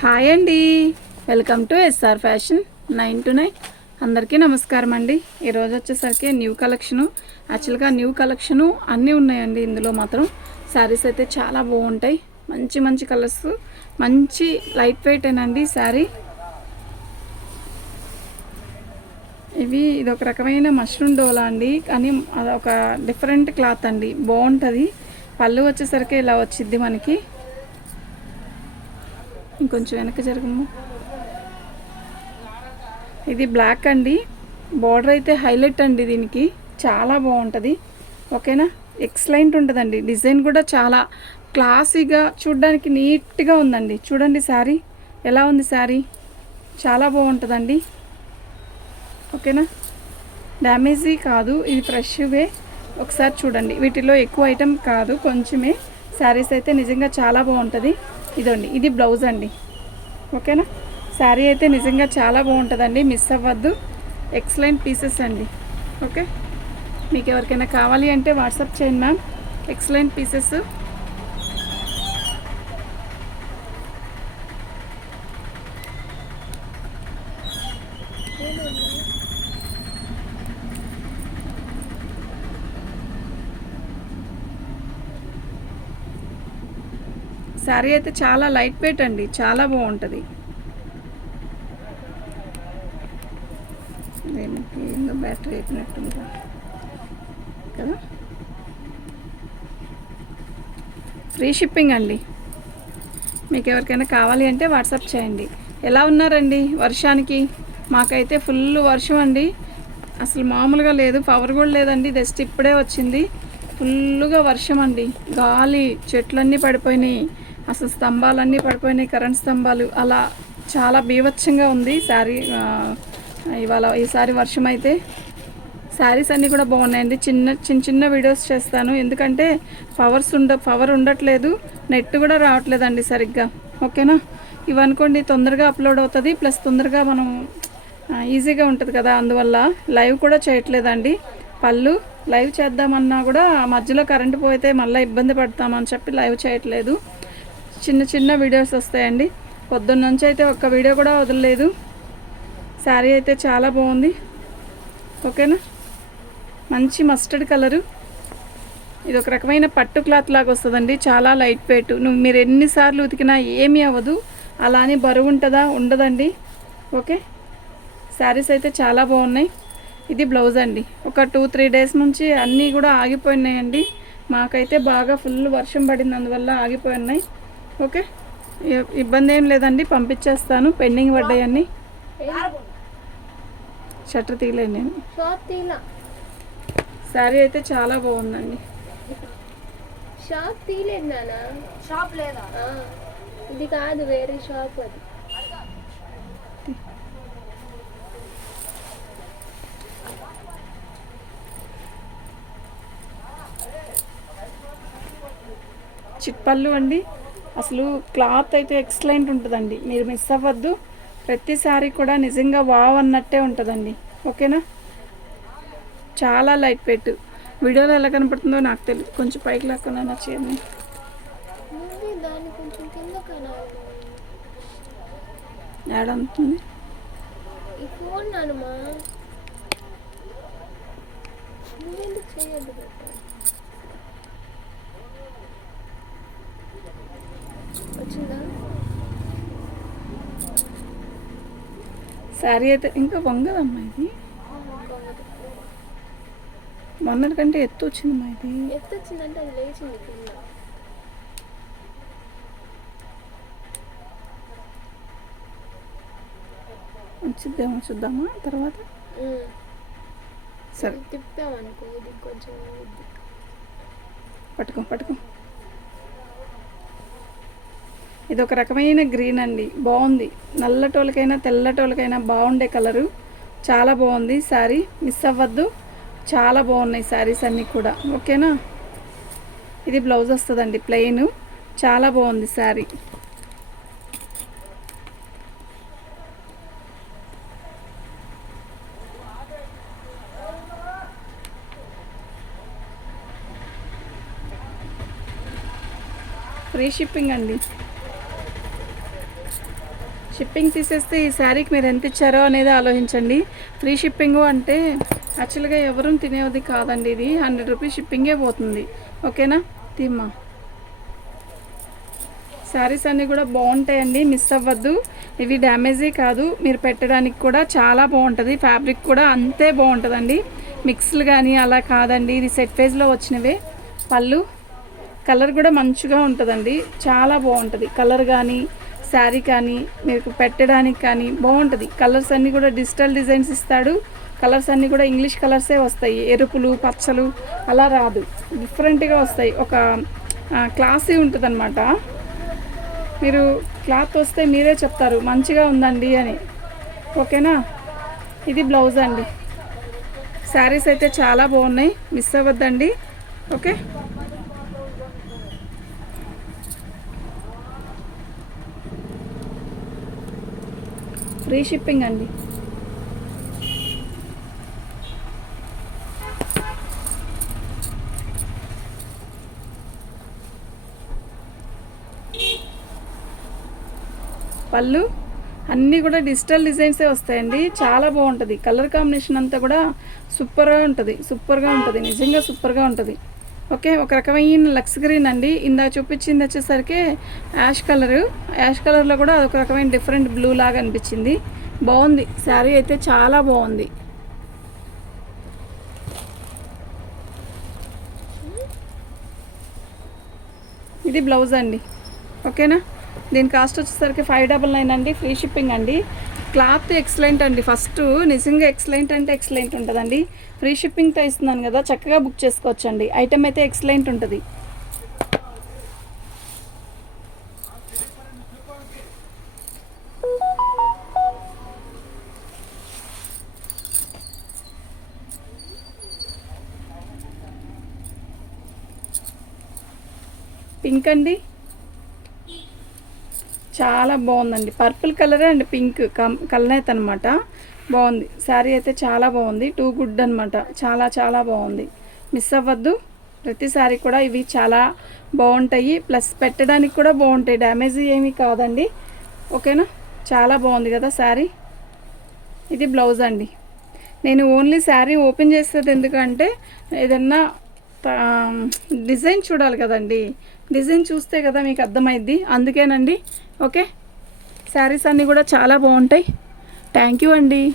Hi అండి. Welcome to S R fashion nine two nine. అందరికీ నమస్కారం అండి. ఈరోజు వచ్చేసరికి న్యూ కలెక్షను యాక్చువల్గా న్యూ కలెక్షను అన్నీ ఉన్నాయండి ఇందులో మాత్రం. శారీస్ అయితే చాలా బాగుంటాయి. మంచి మంచి కలర్స్ మంచి లైట్ వెయిటేనండి శారీ. ఇవి ఇది ఒక రకమైన మష్రూమ్ డోలా అండి. కానీ అదొక డిఫరెంట్ క్లాత్ అండి. బాగుంటుంది. పళ్ళు వచ్చేసరికి ఇలా వచ్చిద్ది మనకి. ఇంకొంచెం వెనక జరగము ఇది బ్లాక్ అండి. బార్డర్ అయితే హైలైట్ అండి దీనికి. చాలా బాగుంటుంది. ఓకేనా? ఎక్సలెంట్ ఉంటుందండి. డిజైన్ కూడా చాలా క్లాసీగా చూడడానికి నీట్గా ఉందండి. చూడండి శారీ. ఎలా ఉంది శారీ? చాలా బాగుంటుందండి. ఓకేనా? డ్యామేజీ కాదు. ఇది ఫ్రెష్వే ఒకసారి చూడండి. వీటిలో ఎక్కువ ఐటెం కాదు. కొంచెమే. శారీస్ అయితే నిజంగా చాలా బాగుంటుంది. ఇదండి ఇది బ్లౌజ్ అండి. ఓకేనా? శారీ అయితే నిజంగా చాలా బాగుంటుందండి మిస్ అవ్వద్దు. ఎక్సలెంట్ పీసెస్ అండి. ఓకే? మీకు ఎవరికైనా కావాలి అంటే వాట్సాప్ చేయండి మ్యామ్. ఎక్సలెంట్ పీసెస్ శారీ అయితే చాలా లైట్ వెయిట్ అండి చాలా బాగుంటుంది. దీనికి ఇంకా బ్యాటరీ అయిపోయినట్టుంది. కదా? ఫ్రీ షిప్పింగ్ అండి. మీకు ఎవరికైనా కావాలి అంటే వాట్సాప్ చేయండి. ఎలా ఉన్నారండి వర్షానికి? మాకైతే ఫుల్ వర్షం అండి. అసలు మామూలుగా లేదు పవర్ కూడా లేదండి. జస్ట్ ఇప్పుడే వచ్చింది. ఫుల్గా వర్షం అండి. గాలి చెట్లన్నీ పడిపోయినాయి. అసలు స్తంభాలన్నీ పడిపోయినాయి కరెంట్ స్తంభాలు. అలా చాలా బీభత్సంగా ఉంది శారీ. ఇవాళ ఈసారి వర్షం అయితే శారీస్ అన్నీ కూడా బాగున్నాయండి. చిన్న చిన్న చిన్న వీడియోస్ చేస్తాను. ఎందుకంటే పవర్స్ ఉండ పవర్ ఉండట్లేదు. నెట్ కూడా రావట్లేదండి సరిగ్గా. ఓకేనా? ఇవనుకోండి తొందరగా అప్లోడ్ అవుతుంది. ప్లస్ తొందరగా మనం ఈజీగా ఉంటుంది కదా. అందువల్ల లైవ్ కూడా చేయట్లేదండి. పళ్ళు లైవ్ చేద్దామన్నా కూడా మధ్యలో కరెంటు పోతే మళ్ళీ ఇబ్బంది పడతామని చెప్పి లైవ్ చేయట్లేదు. చిన్న చిన్న వీడియోస్ వస్తాయండి. పొద్దున్న నుంచి అయితే ఒక్క వీడియో కూడా వదలలేదు. శారీ అయితే చాలా బాగుంది. ఓకేనా? మంచి మస్టర్డ్ కలరు ఇది ఒక రకమైన పట్టు క్లాత్ లాగా వస్తుందండి. చాలా లైట్ వెయిట్ నువ్వు మీరు ఎన్నిసార్లు ఉతికినా ఏమీ అవ్వదు. అలా అని బరువు ఉంటుందా? ఉండదండి. ఓకే? శారీస్ అయితే చాలా బాగున్నాయి. ఇది బ్లౌజ్ అండి. ఒక టూ త్రీ డేస్ నుంచి అన్నీ కూడా ఆగిపోయినాయండి. మాకైతే బాగా ఫుల్ వర్షం పడింది అందువల్ల ఆగిపోయి ఉన్నాయి. ఓకే. ఇబ్బంది ఏం లేదండి పంపించేస్తాను. పెండింగ్ పడ్డాయన్నీ షట్టర్ తీయలేను నేను. షాప్ తీలా శారీ అయితే చాలా బాగుందండి. షాప్ నాన్న. షాప్ లేదా? ఇది కాదు వేరే షాప్ అది. చిట్పళ్ళు అండి. అసలు క్లాత్ అయితే ఎక్సలెంట్ ఉంటుందండి. మీరు మిస్ అవ్వద్దు. ప్రతిసారి కూడా నిజంగా వావ్ అన్నట్టే ఉంటుందండి. ఓకేనా? చాలా లైట్ వెయిట్. వీడియోలో ఎలా కనపడుతుందో నాకు తెలియదు కొంచెం పైకి లాక్కున్నా నా చీరని. యాడ్ ఫోన్ నానమ్మా శారీ అయితే ఇంకా వంగదమ్మా ఇది. మొన్నటి కంటే ఎత్తు వచ్చిందమ్మా ఇది ఎంత వచ్చిందంటే అది లేచింది కింద వచ్చిద్దేమో చూద్దామా తర్వాత. సరే తిప్పామనుకో ఇది కొంచెం. పట్టుకో పట్టుకో ఇది ఒక రకమైన గ్రీన్ అండి. బాగుంది. నల్లటోళ్ళకైనా తెల్లటోళ్ళకైనా బాగుండే కలరు. చాలా బాగుంది. శారీ మిస్ అవ్వద్దు. చాలా బాగున్నాయి శారీస్ అన్నీ కూడా. ఓకేనా? ఇది బ్లౌజ్ వస్తుందండి ప్లెయిన్. చాలా బాగుంది శారీ ఫ్రీ షిప్పింగ్ అండి. షిప్పింగ్ తీసేస్తే ఈ శారీకి మీరు ఎంత ఇచ్చారో అనేది ఆలోచించండి. ఫ్రీ షిప్పింగ్ అంటే యాక్చువల్గా ఎవరూ తినేది కాదండి ఇది. హండ్రెడ్ రూపీస్ షిప్పింగే పోతుంది. ఓకేనా? తీమ్మా. శారీస్ అన్నీ కూడా బాగుంటాయండి. మిస్ అవ్వద్దు. ఇవి డ్యామేజీ కాదు. మీరు పెట్టడానికి కూడా చాలా బాగుంటుంది. ఫ్యాబ్రిక్ కూడా అంతే బాగుంటుందండి. మిక్స్లు కానీ అలా కాదండి. ఇది సెట్ ఫేజ్లో వచ్చినవే. పళ్ళు. కలర్ కూడా మంచిగా ఉంటుందండి. చాలా బాగుంటుంది. కలర్ కానీ శారీ కానీ మీకు పెట్టడానికి కానీ బాగుంటుంది. కలర్స్ అన్నీ కూడా డిజిటల్ డిజైన్స్ ఇస్తాడు. కలర్స్ అన్నీ కూడా ఇంగ్లీష్ కలర్సే వస్తాయి. ఎరుపులు పచ్చలు అలా రాదు. డిఫరెంట్గా వస్తాయి. ఒక క్లాసీ ఉంటుంది మీరు క్లాత్ వస్తే మీరే చెప్తారు. మంచిగా ఉందండి అని. ఓకేనా? ఇది బ్లౌజ్ అండి. శారీస్ అయితే చాలా బాగున్నాయి. మిస్ అవ్వద్దండి. ఓకే? ఫ్రీ షిప్పింగ్ అండి. పళ్ళు అన్నీ కూడా డిజిటల్ డిజైన్సే వస్తాయండి. చాలా బాగుంటుంది. కలర్ కాంబినేషన్ అంతా కూడా సూపర్గా ఉంటుంది. సూపర్గా ఉంటుంది. నిజంగా సూపర్గా ఉంటుంది. ఓకే ఒక రకమైన లక్స్ గ్రీన్ అండి. ఇందా చూపించింది వచ్చేసరికి యాష్ కలర్. యాష్ కలర్లో కూడా అదొక రకమైన డిఫరెంట్ బ్లూ లాగా అనిపించింది. బాగుంది. శారీ అయితే చాలా బాగుంది. ఇది బ్లౌజ్ అండి. ఓకేనా? దీని కాస్ట్ వచ్చేసరికి ఫైవ్ డబల్ నైన్ అండి. ఫ్రీ షిప్పింగ్ అండి. క్లాత్ ఎక్సలెంట్ అండి. ఫస్ట్ నిజంగా ఎక్సలెంట్ అంటే ఎక్సలెంట్ ఉంటుందండి. ఫ్రీ షిప్పింగ్తో ఇస్తున్నాను కదా చక్కగా బుక్ చేసుకోవచ్చండి. ఐటమ్ అయితే ఎక్సలెంట్ ఉంటుంది. పింక్ అండి. చాలా బాగుందండి. పర్పుల్ కలర్ అండ్ పింక్ కలనేత్ అనమాట బాగుంది. శారీ అయితే చాలా బాగుంది. టూ గుడ్ అనమాట చాలా చాలా బాగుంది. మిస్ అవ్వద్దు. ప్రతి శారీ కూడా ఇవి చాలా బాగుంటాయి. ప్లస్ పెట్టడానికి కూడా బాగుంటాయి. డ్యామేజ్ ఏమీ కాదండి. ఓకేనా? చాలా బాగుంది కదా శారీ? ఇది బ్లౌజ్ అండి. నేను ఓన్లీ శారీ ఓపెన్ చేసేది ఎందుకంటే ఏదన్నా డిజైన్ చూడాలి కదండి. డిజైన్ చూస్తే కదా మీకు అర్థమైద్ది. అందుకేనండి ఓకే? శారీస్ అన్నీ కూడా చాలా బాగుంటాయి. థ్యాంక్ యూ అండి.